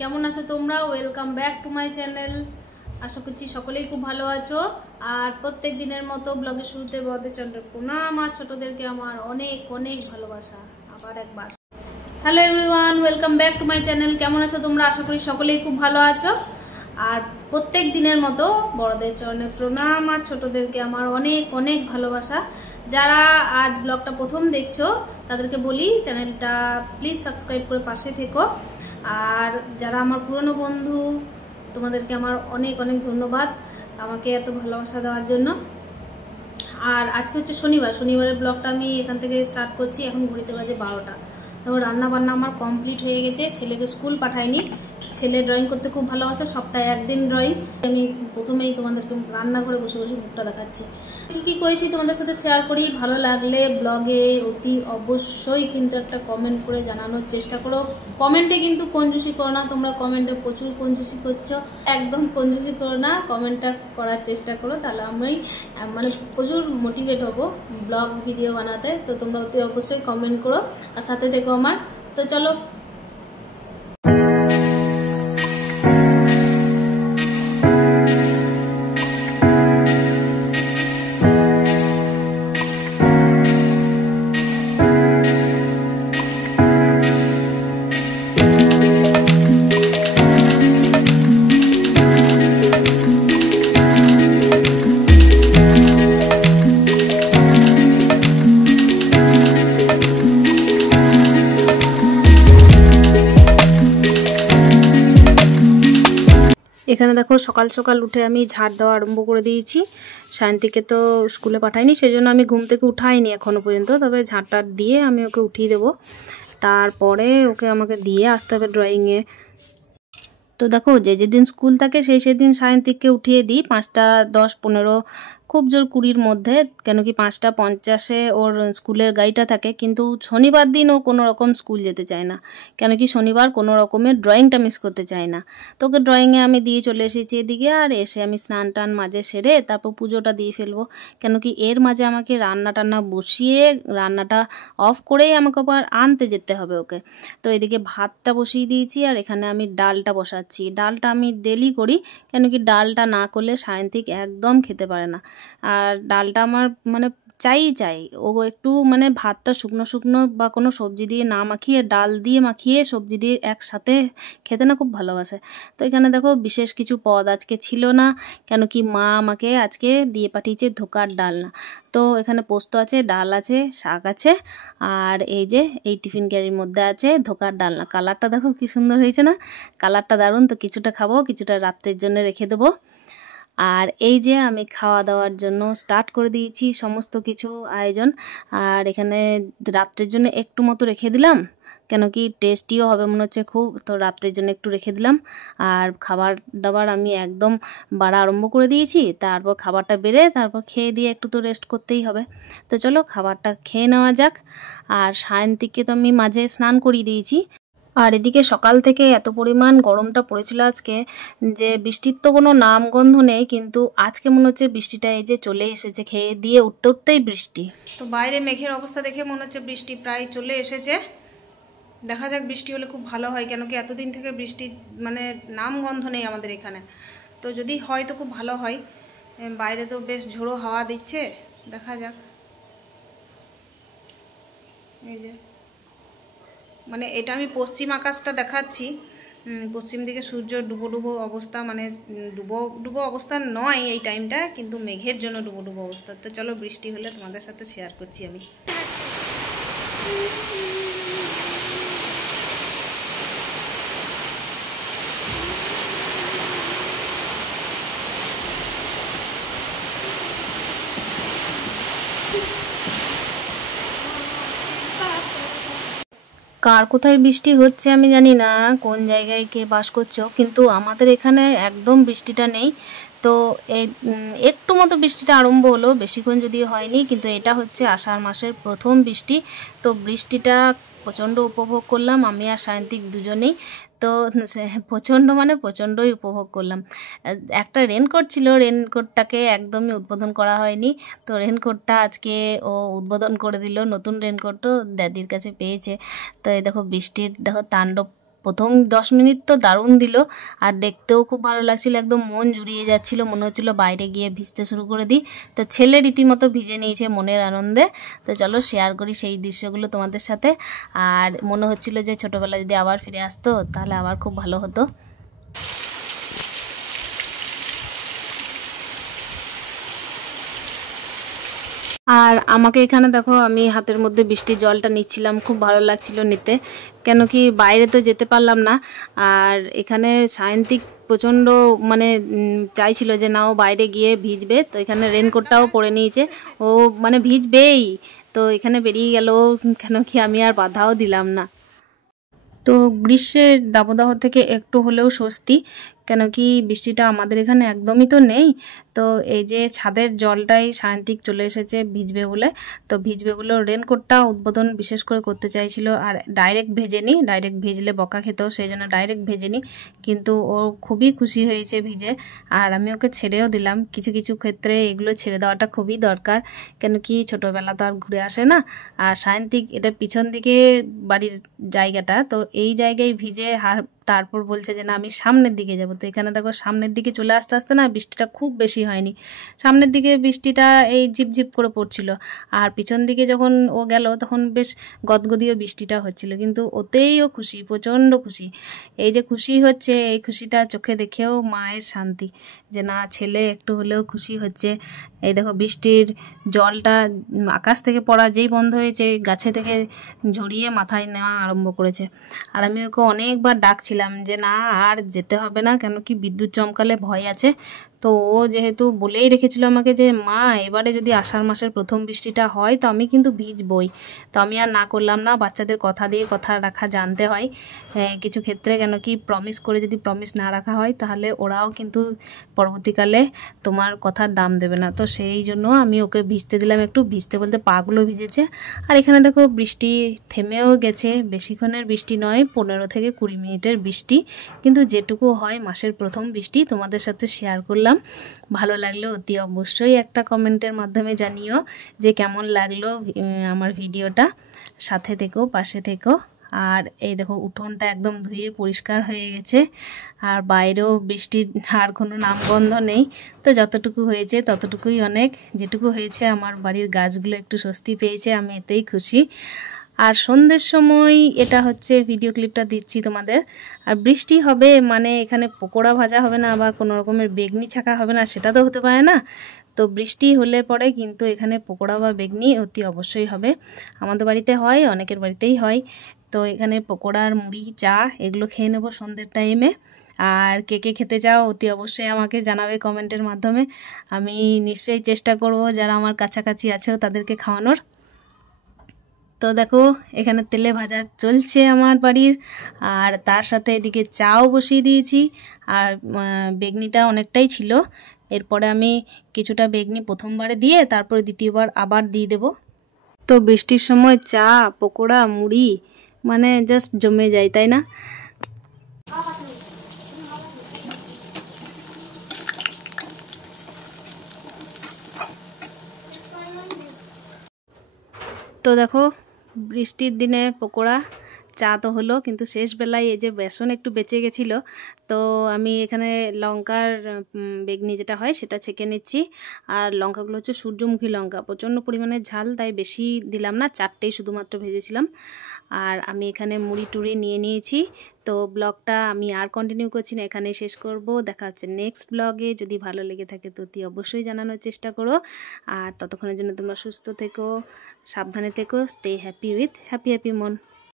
কেমন আছো তোমরা? Welcome back to my channel. আশা করছি সকলেই খুব ভালো আছো। আর প্রত্যেক দিনের মতো ব্লগের শুরুতে বড়দের চন্দ্র প্রণাম আর ছোটদেরকে আমার অনেক অনেক ভালোবাসা। আবার একবার hello everyone, welcome back to my channel. কেমন আছো তোমরা? আশা করি সকলেই খুব ভালো আছো। আর প্রত্যেক দিনের মতো বড়দের চরণে প্রণাম আর ছোটদেরকে আমার অনেক অনেক ভালোবাসা। যারা আজ ব্লগটা প্রথম দেখছো তাদেরকে বলি চ্যানেলটা প্লিজ সাবস্ক্রাইব করে পাশে থেকো। আর যারা আমার পুরনো বন্ধু তোমাদেরকে আমার অনেক অনেক ধন্যবাদ আমাকে এত ভালোবাসা দেওয়ার জন্য। আর আজকে হচ্ছে শনিবারের ব্লগটা আমি এখান থেকে স্টার্ট করছি। এখন ঘড়িতে বাজে 12টা। তো রান্না বান্না আমার কমপ্লিট হয়ে গেছে। ছেলেকে স্কুল পাঠাইনি। ছেলে ড্রয়িং করতে খুব ভালোবাসে, সপ্তাহে একদিন ড্রয়িং। আমি প্রথমেই তোমাদেরকে রান্নাঘরে বসে বসে মুখটা দেখাচ্ছি। কি করেছি তোমাদের সাথে শেয়ার করি। ভালো লাগলে ব্লগে অতি অবশ্যই কিন্তু একটা কমেন্ট করে জানানোর চেষ্টা করো। কমেন্টে কিন্তু কঞ্জুসি করো না, তোমরা কমেন্টে প্রচুর কঞ্জুসি করছো। একদম কঞ্জুসি করো না, কমেন্টটা করার চেষ্টা করো, তাহলে আমি মানে প্রচুর মোটিভেট হবো ব্লগ ভিডিও বানাতে। তো তোমরা অতি অবশ্যই কমেন্ট করো আর সাথে দেখো আমার। তো চলো এখানে দেখো সকাল সকাল উঠে আমি ঝাড় দেওয়া আরম্ভ করে দিয়েছি। শান্তিকে তো স্কুলে পাঠাইনি, সেই জন্য আমি ঘুম থেকে উঠাইনি এখনো পর্যন্ত। তবে ঝাড়টা দিয়ে আমি ওকে উঠিয়ে দেবো, তারপরে ওকে আমাকে দিয়ে আসতে হবে ড্রয়িংয়ে। তো দেখো যেদিন স্কুল থাকে সেদিন সায়ন্তিককে উঠিয়ে দিই 5:10-15, খুব জোর 20-র মধ্যে। কেন কি 5:50 ওর স্কুলের গাড়িটা থাকে। কিন্তু শনিবার দিন ও কোনো রকম স্কুল যেতে চায় না, কেন কি শনিবার কোনো রকমের ড্রয়িংটা মিস করতে চায় না। তোকে ড্রয়িংয়ে আমি দিয়ে চলে এসেছি এদিকে। আর এসে আমি স্নান টান মাঝে সেরে তারপর পুজোটা দিয়ে ফেলবো। কেন কি এর মাঝে আমাকে রান্না টান্না বসিয়ে রান্নাটা অফ করেই আমাকে আবার আনতে যেতে হবে ওকে। তো এদিকে ভাতটা বসিয়ে দিয়েছি আর এখানে আমি ডালটা বসাচ্ছি। ডালটা আমি ডেলি করি, কেন কি ডালটা না করলে সায়ন্তিক একদম খেতে পারে না। আর ডালটা আমার মানে চাই ও একটু মানে ভাতটা শুকনো শুকনো বা কোনো সবজি দিয়ে না মাখিয়ে ডাল দিয়ে মাখিয়ে সবজি দিয়ে একসাথে খেতে না খুব ভালোবাসে। তো এখানে দেখো বিশেষ কিছু পদ আজকে ছিল না, কেন কি মা আমাকে আজকে দিয়ে পাঠিয়েছে ধোকার ডালনা। তো এখানে পোস্ত আছে, ডাল আছে, শাক আছে, আর এই যে এই টিফিন ক্যারির মধ্যে আছে ধোকার ডালনা। কালারটা দেখো কি সুন্দর হয়েছে না? কালারটা দারুণ। তো কিছুটা খাবো, কিছুটা রাত্রের জন্য রেখে দেবো। আর এই যে আমি খাওয়া দাওয়ার জন্য স্টার্ট করে দিয়েছি সমস্ত কিছু আয়োজন। আর এখানে রাত্রের জন্য একটু মতো রেখে দিলাম, কেন কি টেস্টিও হবে মনে হচ্ছে খুব। তো রাত্রের জন্য একটু রেখে দিলাম। আর খাবার দাবার আমি একদম বাড়া আরম্ভ করে দিয়েছি। তারপর খাবারটা বেড়ে তারপর খেয়ে দিয়ে একটু তো রেস্ট করতেই হবে। তো চলো খাবারটা খেয়ে নেওয়া যাক। আর সায়ন্তিককে তো আমি মাঝে স্নান করিয়ে দিয়েছি। আর এদিকে সকাল থেকে এত পরিমাণ গরমটা পড়েছিল আজকে, যে বৃষ্টির তো কোনো নামগন্ধ নেই, কিন্তু আজকে মনে হচ্ছে বৃষ্টিটা এই যে চলে এসেছে। খেয়ে দিয়ে উঠতে উঠতেই বৃষ্টি। তো বাইরে মেঘের অবস্থা দেখে মনে হচ্ছে বৃষ্টি প্রায় চলে এসেছে। দেখা যাক, বৃষ্টি হলে খুব ভালো হয়, কেন কি এতদিন থেকে বৃষ্টি মানে নামগন্ধ নেই আমাদের এখানে। তো যদি হয় তো খুব ভালো হয়। বাইরে তো বেশ ঝোড়ো হাওয়া দিচ্ছে, দেখা যাক। এই যে মানে এটা আমি পশ্চিম আকাশটা দেখাচ্ছি। পশ্চিম দিকে সূর্য ডুবো ডুবো অবস্থা, মানে ডুবো ডুবো অবস্থা নয় এই টাইমটা, কিন্তু মেঘের জন্য ডুবো ডুবো অবস্থা। তো চলো বৃষ্টি হলে তোমাদের সাথে শেয়ার করছি আমি। কার কোথায় বৃষ্টি হচ্ছে আমি জানি না, কোন জায়গায় কে বাস করছো, কিন্তু আমাদের এখানে একদম বৃষ্টিটা নেই। তো এই একটু মতো বৃষ্টিটা আরম্ভ হলো, বেশিক্ষণ যদিও হয়নি, কিন্তু এটা হচ্ছে আষাঢ় মাসের প্রথম বৃষ্টি। তো বৃষ্টিটা প্রচণ্ড উপভোগ করলাম আমি আর সায়ন্তিক দুজনেই। তো প্রচণ্ড মানে প্রচণ্ডই উপভোগ করলাম। একটা রেনকোট ছিল, রেনকোটটাকে একদমই উদ্বোধন করা হয়নি। তো রেনকোটটা আজকে ও উদ্বোধন করে দিল, নতুন রেনকোটও ড্যাডির কাছে পেয়েছে। তো এই দেখো বৃষ্টির দেখো তাণ্ডব প্রথম 10 মিনিট তো দারুণ দিল, আর দেখতেও খুব ভালো লাগছিল, একদম মন জুড়িয়ে যাচ্ছিল, মনে হচ্ছিল বাইরে গিয়ে ভিজতে শুরু করে দিই। তো ছেলে রীতিমতো ভিজে নিয়েছে মনের আনন্দে। তো চলো শেয়ার করি সেই দৃশ্যগুলো তোমাদের সাথে। আর মনে হচ্ছিল যে ছোটোবেলা যদি আবার ফিরে আসতো তাহলে আবার খুব ভালো হতো। আর আমাকে এখানে দেখো, আমি হাতের মধ্যে বৃষ্টির জলটা নিচ্ছিলাম, খুব ভালো লাগছিল নিতে, কেন কি বাইরে তো যেতে পারলাম না। আর এখানে সায়ন্তিক প্রচণ্ড মানে চাইছিল যে না ও বাইরে গিয়ে ভিজবে, তো এখানে রেনকোটটাও পরে নিয়েছে, ও মানে ভিজবেই। তো এখানে বেরিয়ে গেল, কেন কি আমি আর বাধাও দিলাম না। তো গ্রীষ্মের দাবদাহ থেকে একটু হলেও স্বস্তি, কেন কি বৃষ্টিটা আমাদের এখানে একদমই তো নেই। তো এই যে ছাদের জলটাই সায়ন্তিক চলে এসেছে ভিজবে বলে, তো ভিজবে বলে রেনকোটটা উদ্বোধন বিশেষ করে করতে চাইছিল, আর ডাইরেক্ট ভেজেনি, ডাইরেক্ট ভিজলে বকা খেত, সেই জন্য ডাইরেক্ট ভেজেনি। কিন্তু ও খুবই খুশি হয়েছে ভিজে, আর আমি ওকে ছেড়েও দিলাম। কিছু কিছু ক্ষেত্রে এগুলো ছেড়ে দেওয়াটা খুবই দরকার, কেন কি ছোটোবেলা তো আর ঘুরে আসে না। আর সায়ন্তিক এটা পিছন দিকে বাড়ির জায়গাটা, তো এই জায়গায় ভিজে তারপর বলছে যে না আমি সামনের দিকে যাব। তো এখানে দেখো সামনের দিকে চলে আসতে আসতে না বৃষ্টিটা খুব বেশি হয়নি, সামনের দিকে বৃষ্টিটা এই ঝিপঝিপ করে পড়ছিল, আর পিছন দিকে যখন ও গেল তখন বেশ গদগদীয় বৃষ্টিটা হচ্ছিল, কিন্তু ওতেই ও খুশি, প্রচণ্ড খুশি। এই যে খুশি হচ্ছে, এই খুশিটা চোখে দেখেও মায়ের শান্তি, যে না ছেলে একটু হলেও খুশি হচ্ছে। এই দেখো বৃষ্টির জলটা আকাশ থেকে পড়া যেই বন্ধ হয়েছে, গাছে থেকে ঝরিয়ে মাথায় নেওয়া আরম্ভ করেছে। আর আমি ওকে অনেকবার ডাকছিলাম যে না আর যেতে হবে না, কেন কি বিদ্যুৎ চমকালে ভয় আছে। তো ও যেহেতু বলেই রেখেছিল আমাকে যে মা এবারে যদি আষাঢ় মাসের প্রথম বৃষ্টিটা হয় তো আমি কিন্তু ভিজবই, তো আমি আর না করলাম না। বাচ্চাদের কথা দিয়ে কথা রাখা জানতে হয় কিছু ক্ষেত্রে, কেন কি প্রমিস করে যদি প্রমিস না রাখা হয় তাহলে ওরাও কিন্তু পরবর্তীকালে তোমার কথার দাম দেবে না। তো সেই জন্য আমি ওকে ভিজতে দিলাম, একটু ভিজতে বলতে পাগুলো ভিজেছে। আর এখানে দেখো বৃষ্টি থেমেও গেছে, বেশিক্ষণের বৃষ্টি নয়, 15 থেকে 20 মিনিটের বৃষ্টি, কিন্তু যেটুকু হয় মাসের প্রথম বৃষ্টি তোমাদের সাথে শেয়ার করলাম। ভালো লাগলো অতি অবশ্যই একটা কমেন্টের মাধ্যমে জানিও যে কেমন লাগলো আমার ভিডিওটা। সাথে থেকো, পাশে থেকো। আর এই দেখো উঠোনটা একদম ধুয়ে পরিষ্কার হয়ে গেছে, আর বাইরেও বৃষ্টির আর কোনো নামগন্ধ নেই। তো যতটুকু হয়েছে ততটুকুই অনেক, যেটুকু হয়েছে আমার বাড়ির গাছগুলো একটু স্বস্তি পেয়েছে, আমি এতেই খুশি। আর সন্ধ্যের সময় এটা হচ্ছে ভিডিও ক্লিপটা দিচ্ছি তোমাদের। আর বৃষ্টি হবে মানে এখানে পকোড়া ভাজা হবে না বা কোনো রকমের বেগনি ছাকা হবে না, সেটা তো হতে পারে না। তো বৃষ্টি হলে পরে কিন্তু এখানে পকোড়া বা বেগনি অতি অবশ্যই হবে, আমাদের বাড়িতে হয়, অনেকের বাড়িতেই হয়। তো এখানে পকোড়ার মুড়ি চা এগুলো খেয়ে নেবো সন্ধ্যের টাইমে। আর কে কে খেতে চাও অতি অবশ্যই আমাকে জানাবে কমেন্টের মাধ্যমে, আমি নিশ্চয়ই চেষ্টা করব যারা আমার কাছাকাছি আছেও তাদেরকে খাওয়ানোর। তো দেখো এখানে তেলে ভাজা চলছে আমার বাড়ির, আর তার সাথে এদিকে চাও বসিয়ে দিয়েছি। আর বেগনিটা অনেকটাই ছিল, এরপরে আমি কিছুটা বেগনি প্রথমবারে দিয়ে তারপরে দ্বিতীয়বার আবার দিয়ে দেব। তো বৃষ্টির সময় চা, পকোড়া, মুড়ি মানে জাস্ট জমে যায়, তাই না? তো দেখো বৃষ্টির দিনে পকোড়া, চা তো হলো, কিন্তু শেষ বেলায় এই যে বেসন একটু বেঁচে গেছিলো, তো আমি এখানে লঙ্কার বেগনি যেটা হয় সেটা ছেঁকে নিচ্ছি। আর লঙ্কাগুলো হচ্ছে সূর্যমুখী লঙ্কা, প্রচণ্ড পরিমাণে ঝাল, তাই বেশি দিলাম না, 4টেই শুধুমাত্র ভেজেছিলাম। আর আমি এখানে মুড়ি টুড়ি নিয়ে নিয়েছি। তো ব্লগটা আমি আর কন্টিনিউ করছি না, এখানেই শেষ করব। দেখা হচ্ছে নেক্সট ব্লগে, যদি ভালো লেগে থাকে তো অতি অবশ্যই জানানোর চেষ্টা করো। আর ততক্ষণের জন্য তোমরা সুস্থ থেকো, সাবধানে থেকো, স্টে হ্যাপি উইথ হ্যাপি মন।